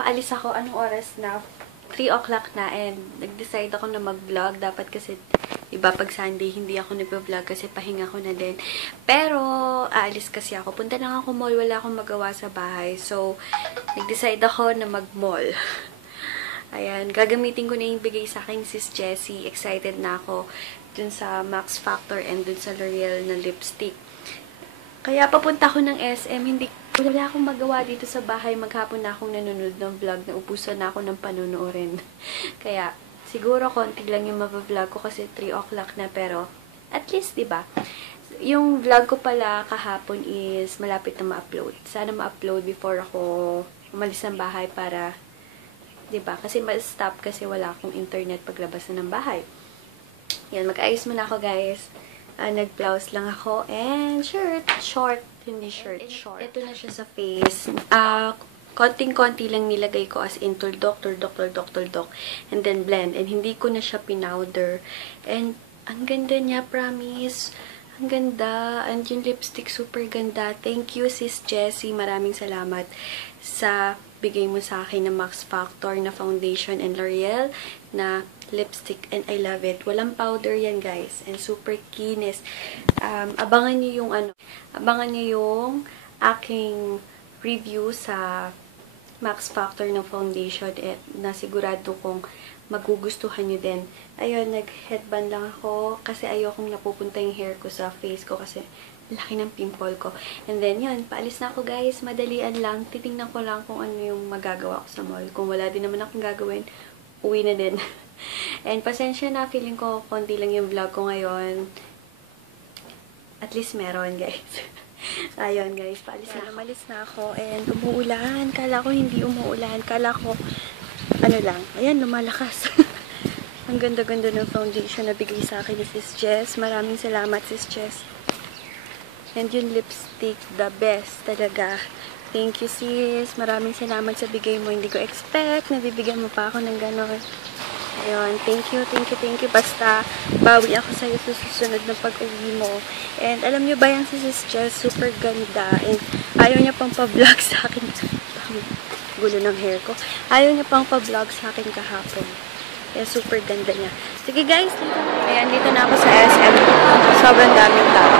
paalis ako. Anong oras na? 3 o'clock na and nag-decide ako na mag-vlog. Dapat kasi, iba pag Sunday, hindi ako nag-vlog kasi pahinga ko na din. Pero, aalis kasi ako. Punta lang ako mall. Wala akong magawa sa bahay. So, nag-decide ako na mag-mall. Ayan, gagamitin ko na yung bigay sa akin sis Jessie. Excited na ako dun sa Max Factor and dun sa L'Oreal na lipstick. Kaya papunta ako ng SM, wala akong magawa dito sa bahay. Maghapon na akong nanonood ng vlog, na ubusan na ako ng panonoorin. Kaya, siguro konti lang yung mapavlog ko kasi 3 o'clock na, pero at least, diba? Yung vlog ko pala kahapon is malapit na ma-upload. Sana ma-upload before ako umalis ng bahay para, diba? Kasi ma-stop kasi wala akong internet paglabas na ng bahay. Yan, mag-ayos muna ako, guys. Nag-blouse lang ako and shirt. Short. Hindi shirt. Short. Ito na siya sa face. Konting-konti lang nilagay ko as in tuldok. And then blend. And hindi ko na siya pinowder. And ang ganda niya, promise. Ang ganda. And yung lipstick, super ganda. Thank you, sis Jessie. Maraming salamat sa bigay mo sa akin na Max Factor na foundation and L'Oreal na lipstick, and I love it. Walang powder yan, guys, and super kinis. Abangan niyo yung aking review sa Max Factor ng foundation, at nasigurado kong magugustuhan niyo din. Ayun, nag-headband lang ako kasi ayokong napupunta yung hair ko sa face ko kasi laki ng pimple ko. And then, yun, paalis na ako, guys. Madalian lang. Titingnan ko lang kung ano yung magagawa ko sa mall. Kung wala din naman akong gagawin, uwi na din. And pasensya na, feeling ko konti lang yung vlog ko ngayon. At least meron, guys. Ayun, guys, paalis na. Umalis na ako and umuulan. Kala ko hindi umuulan. Kala ko, ano lang. Ayan, lumalakas. Ang ganda-ganda ng foundation na bigay sa akin ni sis Jess. Maraming salamat, sis Jess. And yung lipstick, the best talaga. Thank you, sis. Maraming salamat sa bigay mo. Hindi ko expect na bibigyan mo pa ako ng gano'n. Ayun, thank you. Basta, bawi ako sa'yo sa susunod na pag-uwi mo. And alam nyo ba yung sis Jess, super ganda. And ayaw niya pang pa-vlog sa akin. Gulo ng hair ko. Ayaw niya pang pa-vlog sa akin kahapon. Kaya super ganda niya. Sige, guys. Ayan, dito na ako sa SM. Sobrang daming tao.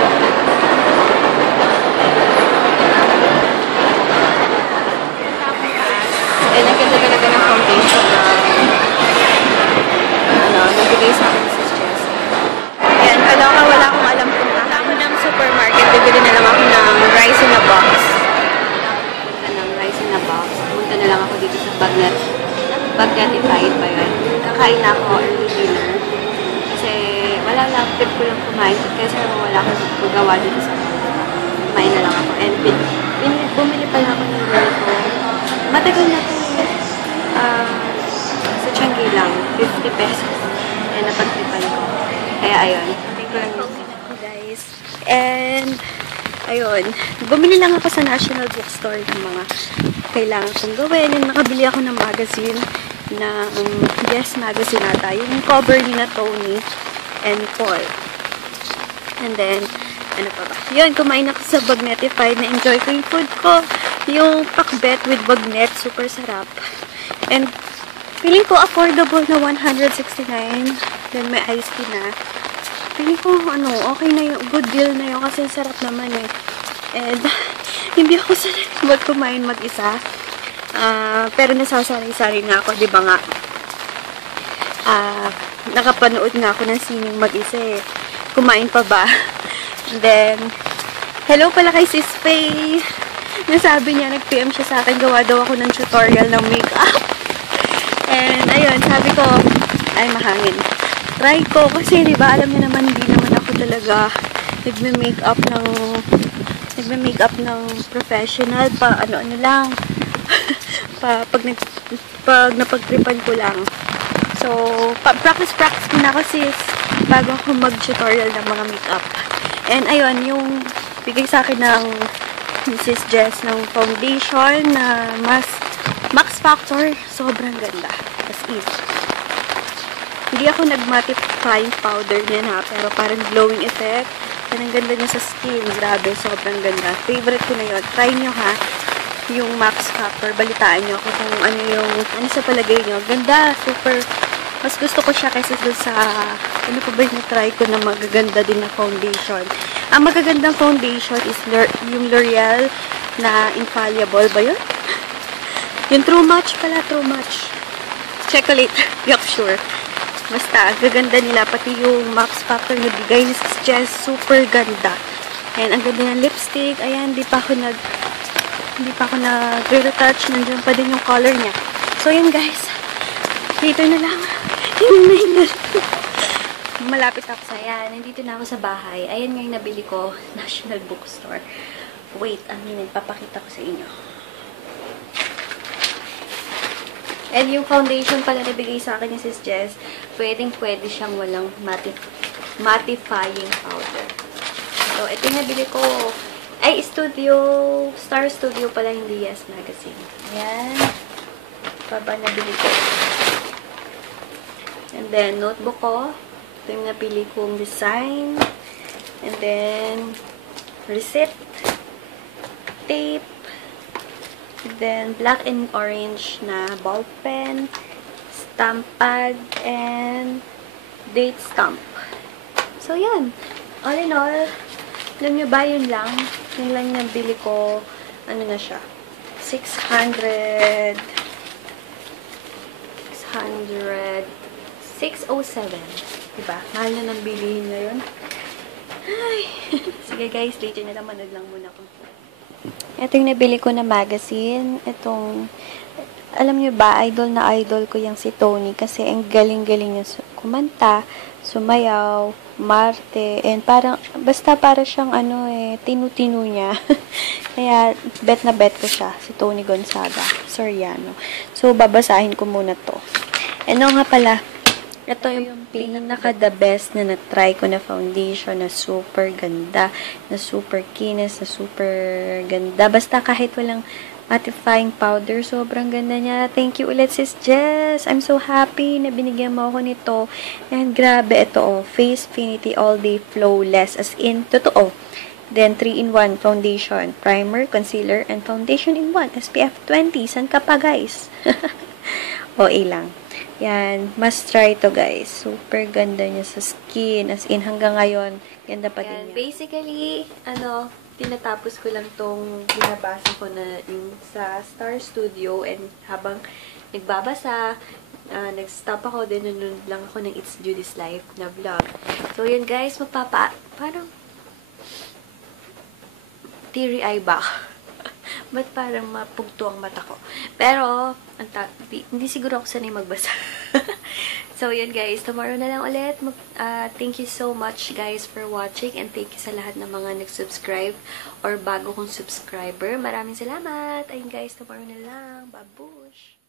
And ang ganda talaga ng foundation na nabigay sa akin si Jess. Ayan, wala akong alam kung ako ng supermarket. Bibili na lang ako ng rice in a box. Punta na lang ako dito sa Bagnetified ba yun? Kakain na ako early dinner. Kasi wala lang, trip ko lang kumain. Kasi wala akong magawa dito sa kumain na lang ako. And bumili pala ako ng ganito. Matagal na ito. Sa Changi lang, 50 pesos. Kaya napagtipan ko. Kaya ayun. Thank you lang ako, guys. And ayun. Bumili lang ako sa National Bookstore ng mga kailangan kong gawin. And nakabili ako ng magazine na Yes Magazine ata. Yung cover ni na Tony and Paul. And then, ano pa ba? Yun, kumain ako sa Bagnetified. Na-enjoy ko yung food ko. Yung pakbet with bagnet, super sarap. And feeling ko affordable na 169. Then may iced tea na. Feeling ko okay na yung good deal na yun kasi sarap naman eh. And hindi ako sanay kumain mag-isa. Pero nasasanay-sanay na ako, 'di ba nga? Nakapanood nga ako ng sining mag-isa eh. Kumain pa ba? And then hello pala kay Sis Faye. Nasabi niya, nag-PM siya sa akin, gawa daw ako ng tutorial ng makeup. And, ayun, sabi ko, ay, mahangin. Try ko, kasi, di ba, alam niyo naman, hindi naman ako talaga nagme-makeup ng professional, ano lang, pag napagtripan ko lang. So, practice muna ako, sis, bago ako mag-tutorial ng mga makeup. And, ayun, yung bigay sa akin ng Sis Jess ng foundation na Max Factor, sobrang ganda. As is. Hindi ako nag-mattifying powder niya na, pero parang glowing effect. Yan ang ganda niya sa skin. Grabe, sobrang ganda. Favorite ko na yun. Try nyo ha. yung Max Factor. Balitaan nyo ako kung ano sa palagay nyo. Ganda, super. Mas gusto ko siya kaysa dun sa, ano pa ba yung na-try ko na magaganda din na foundation. Ang magagandang foundation is yung L'Oreal na Infallible ba yun? Yung True Match pala, True Match. Check ko later. Hindi ako sure. Basta, gaganda nila. Pati yung Max Factor na bigay ni Sis Jess, super ganda. Ayan, ang ganda ng lipstick. Ayan, hindi pa ako nag-retouch. Nandiyan pa din yung color niya. So, yan guys. Later na lang. Malapit ako sa ayan. Nandito na ako sa bahay. Ayan nga yung nabili ko. National Bookstore. Wait, papakita ko sa inyo. And yung foundation pala na bigay sa akin ni Sis Jess, pwede siyang walang mattifying powder. So, ito yung nabili ko. Ay, Star Studio pala, hindi Yes Magazine. Ayan. Pa ba nabili ko? And then, notebook ko. Ito yung napili kong design. And then, receipt. Tape. And then, black and orange na ball pen. Stamp pad. And date stamp. So, yan. All in all, alam nyo ba, yun lang. Yun lang yung nabili ko. Ano na siya? 607. Diba? Mahal na nang bilihin ngayon. Ay. Sige guys, later na lang. Manood lang muna ako. Ito yung nabili ko na magazine. Itong, alam nyo ba, idol na idol ko yung si Tony. Kasi ang galing-galing niya kumanta, sumayaw, marte, and parang, basta para siyang tinu-tinu niya. Kaya, bet na bet ko siya. Si Tony Gonzaga, Soriano. So, babasahin ko muna to. Ano nga pala, ito yung pinaka-the best na na-try ko na foundation na super ganda, na super kinis, na super ganda. Basta kahit walang mattifying powder, sobrang ganda niya. Thank you ulit, Sis Jess. I'm so happy na binigyan mo ako nito. And grabe, ito Facefinity All Day Flawless. As in, totoo. Then, 3-in-1 foundation, primer, concealer, and foundation in 1. SPF 20. San ka pa, guys? OA lang. Yan, must try to guys. Super ganda niya sa skin. As in, hanggang ngayon, ganda pa din niya. Basically, tinatapos ko lang tong binabasa ko na yung sa Star Studio. And habang nagbabasa, nag-stop ako, din nanonood lang ako ng It's Judy's Life na vlog. So, yun guys, parang teary eye ba? Ba't parang mapugto ang mata ko? Pero, hindi siguro ako sanay magbasa. So, yun guys. Tomorrow na lang ulit. Thank you so much guys for watching. And thank you sa lahat ng mga nag-subscribe or bago kong subscriber. Maraming salamat. Ayun guys, tomorrow na lang. Babush!